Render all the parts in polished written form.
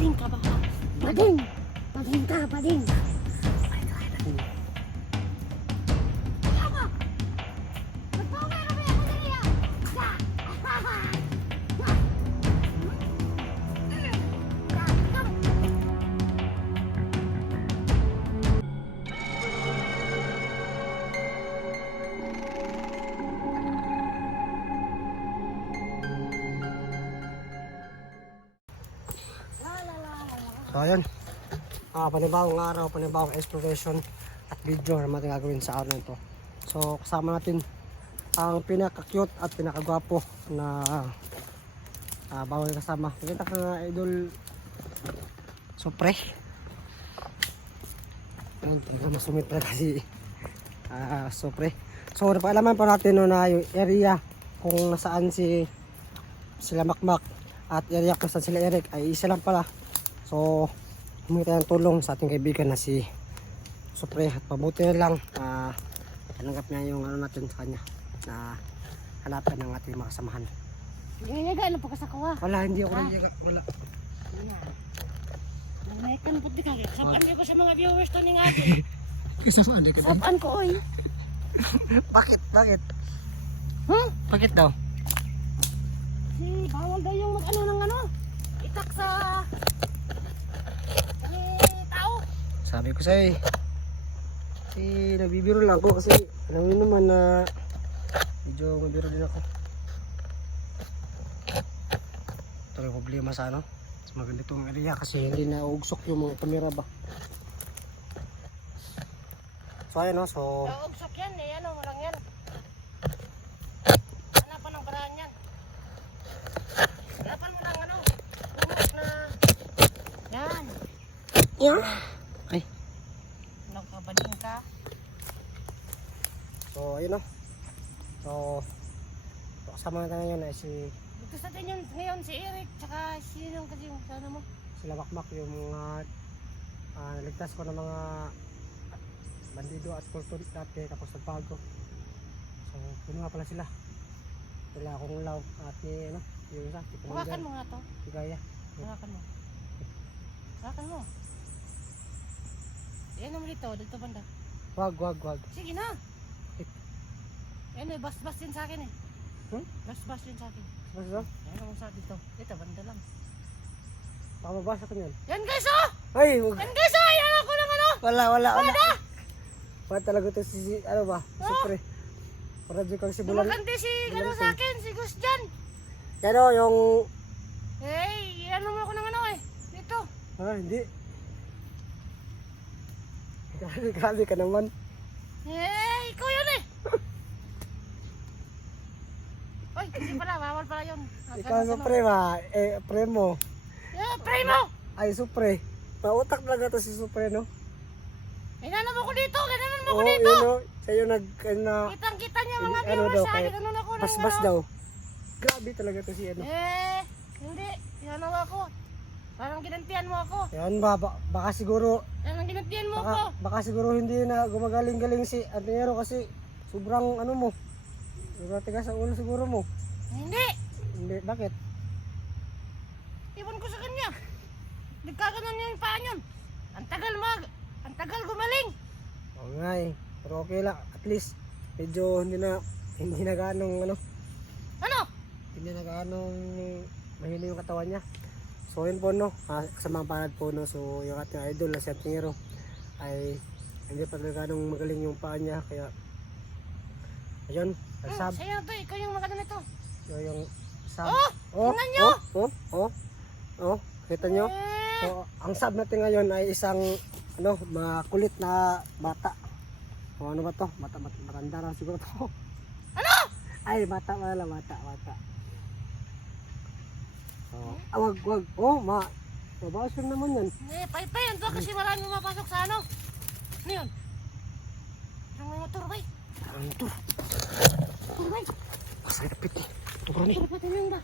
Bading ka ba? Bading! Bading ka, bading! Tama! Magpaway kami ako nila! So ayun, panibagong araw, panibagong exploration at video na natin gagawin sa araw na ito. So kasama natin ang pinaka-cute at pinaka-gwapo na bawal kasama. Kita ka nga idol Supre. Ayun, talaga masumit pala si Supre. So napaalaman pa natin no, na yung area kung nasaan sila Makmak at area kung saan sila Eric ay isa lang pala. So, humingi tayo ng tulong sa ating kaibigan na si Supre at mabuti na lang tanggap niya yung ano natin sa kanya na hanapan ng ating mga kasamahan. Yaga, ano po ka sa kuha? Wala, hindi ako naliyaga. Wala. Nanayakan po di ka. Sapan ko sa mga viewers to ning ate. Isa saan di ka? Sapan ko oy. Bakit? Bakit? Huh? Bakit daw? Si bawal daw yung mag-ano ng ano. Itak sa tao. Sabi ko sa'yo nabibiro lang ako kasi alam mo naman na medyo mabiro din ako. Talagang problema sa ano sa maganda itong area kasi hindi na ugsok yung mga kamera ba. So ayun no, so Ugsok yan eh, ano mo lang yan. Hanapan ng paraan yan. Hanapan mo lang ano. Lumot na. Yan. yeah. Ay. Nagkabading ka. So ayun no. So kasama natin ngayon ay Dito sa atin yun ngayon si Eric tsaka sino kasi yung sana mo. sila Makmak yung mga naligtas ko ng mga bandido at kultun dati tapos nagbago. So yun nga pala sila akong love at ni ano yung isa Hawakan mo nga to. si Gaya. Hawakan mo. Hawakan mo. Yan naman dito banda. Wag Sige na. Yan eh, bas-bas din sa akin eh. Bas-bas din sa akin. basta Yan ang sabi dito. Dito, banda lang. baka mabasa ko yan. Yan guys oh! Ay wag. Yan guys oh! Yan ako ng ano! Wala wala talaga to si ano ba Supre para dyan kang si Bulan. Lumakanti si ano sa akin, si Gus Jan. Yan o yung Ano mo ako ng ano eh. Dito. hindi grabe ka naman. Ikaw yun eh. Oy, hindi pala, bawal pala yun. Ikaw Supre ba premo Primo! ay Supre pautak talaga to si Supre no. Inano mo ko dito, gananan mo ko Oo, dito. yun o. Sa'yo Kitang-kita niya mga ano viewers daw, sa akin. kahit Ano na ko ng basbas ano. daw. Grabe talaga to si ano. Hindi. Yan ako. Parang ginantian mo ako. Yan ba, baka siguro, Parang ginantian mo ako. baka siguro hindi na gumagaling-galing si Antonero kasi sobrang ano mo. Sobrang tigas sa ulo siguro mo. Hindi. Hindi, bakit? Iwan ko sa kanya. Nagkaganan niya yung paa niyon. Ang tagal gumaling. Oo nga eh. Pero okay lang. At least, medyo hindi na ganong ano. Ano? Hindi na ganong mahina yung katawan niya. So yun po no. Kasamang palad po no. So yung ating idol na si Antonero ay hindi pa talaga ganong magaling yung paa niya. Kaya, ayun. Sab. Sa'yo to. Ikaw yung maganda nito. So yung sub. Tingnan nyo. Kita nyo? So, ang sub natin ngayon ay isang makulit na bata. O ano ba to? Matanda lang siguro to. Ano? Ay, bata. Wag. Mabawas yun naman yan. Pay yan to kasi marami mapasok sa ano. Ano yun? Ang may motor bay. Ang motor. Motor bay. Masay kapit eh. Motor ni. Motor pa ba?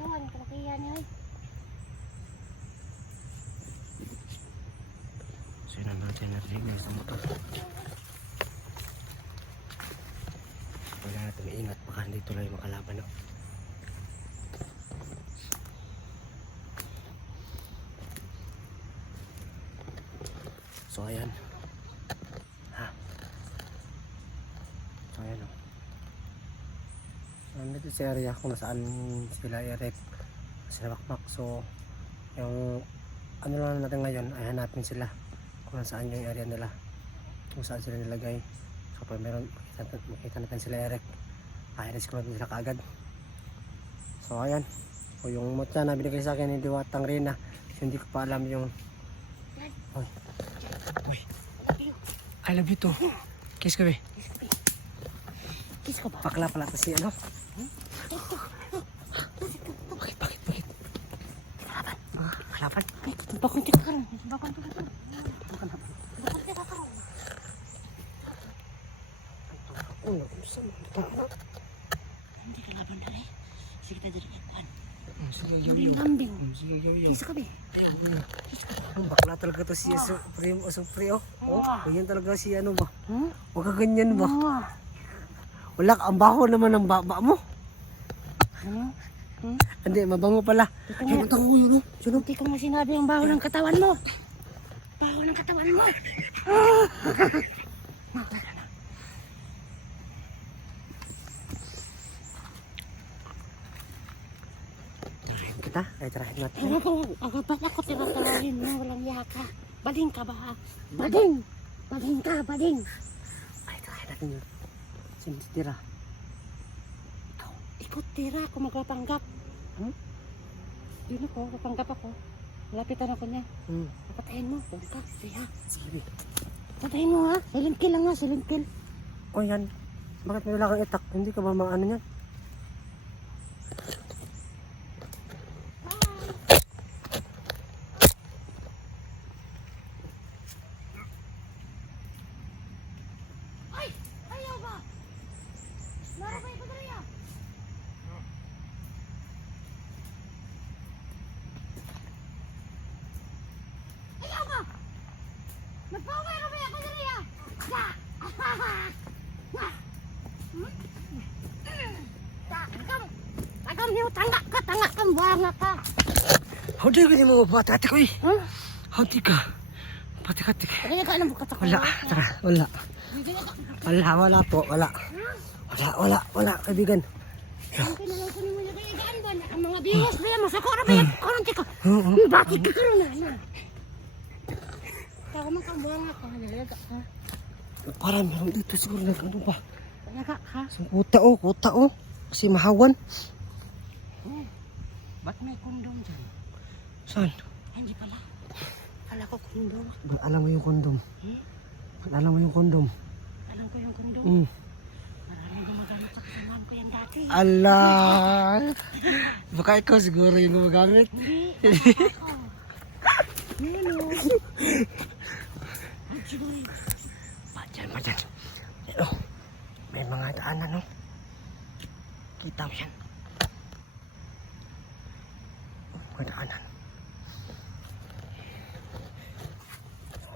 Awan, kalakihan niya ay. Sino natin narinig sa motor. Wala natin maingat. Baka hindi tuloy makalaban no. So ayan. Ha. So ayan o. Nandito sa area kung nasaan sila Eric, sila Makmak. So yung ano lang natin ngayon ay hanapin sila kung nasaan yung area nila, kung saan sila nilagay. So pag meron makita natin sila Eric, i-release ko natin sila kaagad. So ayan. O yung mutya na binigay sa akin ni Diwatang Rina, hindi ko pa alam yung Oy. Oy. I love you too. Kiss ko be. Kiss ko ba? Bakla pala to si ano? Bakit? Kalaban. Kalaban. Bakit ka karon? Bakit ka karon? Oh, saan mo? Hindi kalaban na eh. Sige tayo dito yan. Sumagyaw. Lambing. Sumagyaw. Kiss ka be. Bakla talaga to si Supreme o Supre oh. Oh, ganyan talaga si ano ba? Hmm? Huwag ka ganyan ba? Ah. Wala, ang baho naman ng baba mo. Ano? Hindi, mabango pala. Ay, utang ko yun, oh. Sino? Hindi ko nga sinabi ang baho ng katawan mo. Baho ng katawan mo. Tirahin kita. Ay, tirahin natin. Ba't ako tinatalahin mo? Walang yaka. Bading ka ba? Bading! Bading ka, bading! Ay, tirahin natin yun. Sino si Tira? Ikaw tira ako magpapanggap. Yun ako, papanggap ako. Lapitan ako niya. Papatayin mo, huwag ka. Siya. Sige. Patayin mo ha. Silent kill lang ha, silent kill. O yan. Bakit may wala kang itak? Hindi ka ba maano yan? Ay! Ayaw ba? Narabay ko na rin ah. Ayaw ba? Nagpaway na ba ako na rin ah? Tagam niyo, tanga ka, buhanga ka. Hindi ka mo bata ate ko eh. Huh? Hindi ka. Pati-kati. Kaya ka alam bukat ako. Wala. Tara, wala. Wala po. Wala, kaibigan. Ang pinalaw ko naman yung kaigaan ba? Ang mga biyos ba yan? Masakura ba yan? Karanti ka. Bakit ka karoon na? Kaya man kang buhanga ka. Nalaga ka. Parang meron dito siguro na ano ba? Nalaga ka. Kuta oh. Kasi mahawan. Ba't may kondom dyan? Saan? Ay, hindi pala. Kala ko kondom. Alam mo yung kondom. Alam mo yung kondom. Alam ko yung kondom. Maraming gumagamit sa kasamahan ko yan dati. Allah! Baka ikaw siguro yung gumagamit. Hindi. Ako. Yun o. Ay, siguro. Pa dyan. Oh, may mga daanan no. Kita mo yan. Mga daanan.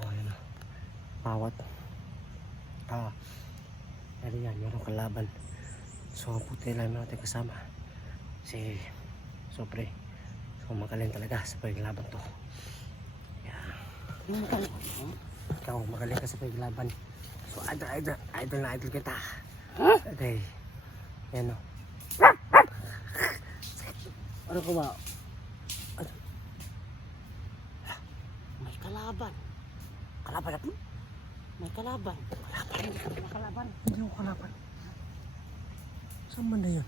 Oh, yun o. Bawat. Pero yan, merong kalaban. So, ang puti lang natin kasama. Si Supre. So, magaling talaga sa paglaban to. Yan. Yung magaling. Ikaw, magaling ka sa paglaban. So, idol na idol kita. Okay. Yan o. Ano ko ba? May kalaban. Kalaban na po? May kalaban. May kalaban. Hindi ako kalaban. Saan man na yun?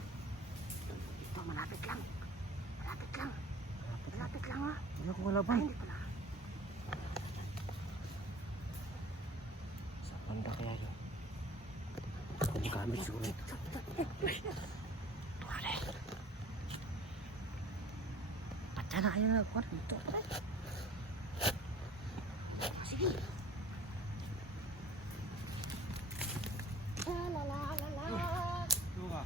Ito, malapit lang. Malapit lang ha. Hindi ako kalaban. Ay, hindi pala. Saan banda kaya yun? Kung gamit siguro ito. Tuwari. Patya na kayo na ako. Ito. Sige. La la la la la.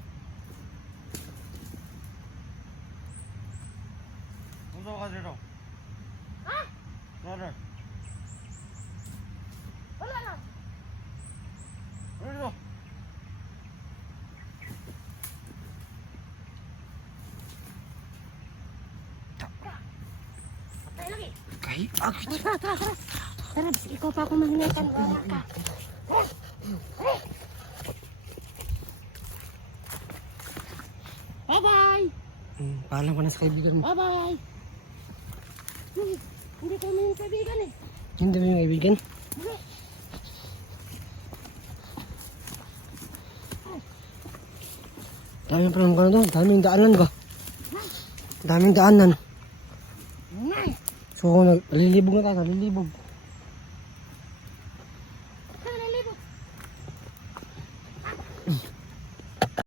Punta ka dito. Ha? Brother. Wala na. Dito. Patay lagi. Kahit agit. Tara. Tara, ikaw pa ako mahinakan. Wala ka. Bye-bye! Paalam ka na sa kaibigan mo. Bye-bye! Hindi kami yung kaibigan eh. Hindi mo yung kaibigan. Hindi. Daming palang ka na doon. Daming daanan ka. Daming daanan. Nay! So, nalilibog na tayo. Nalilibog.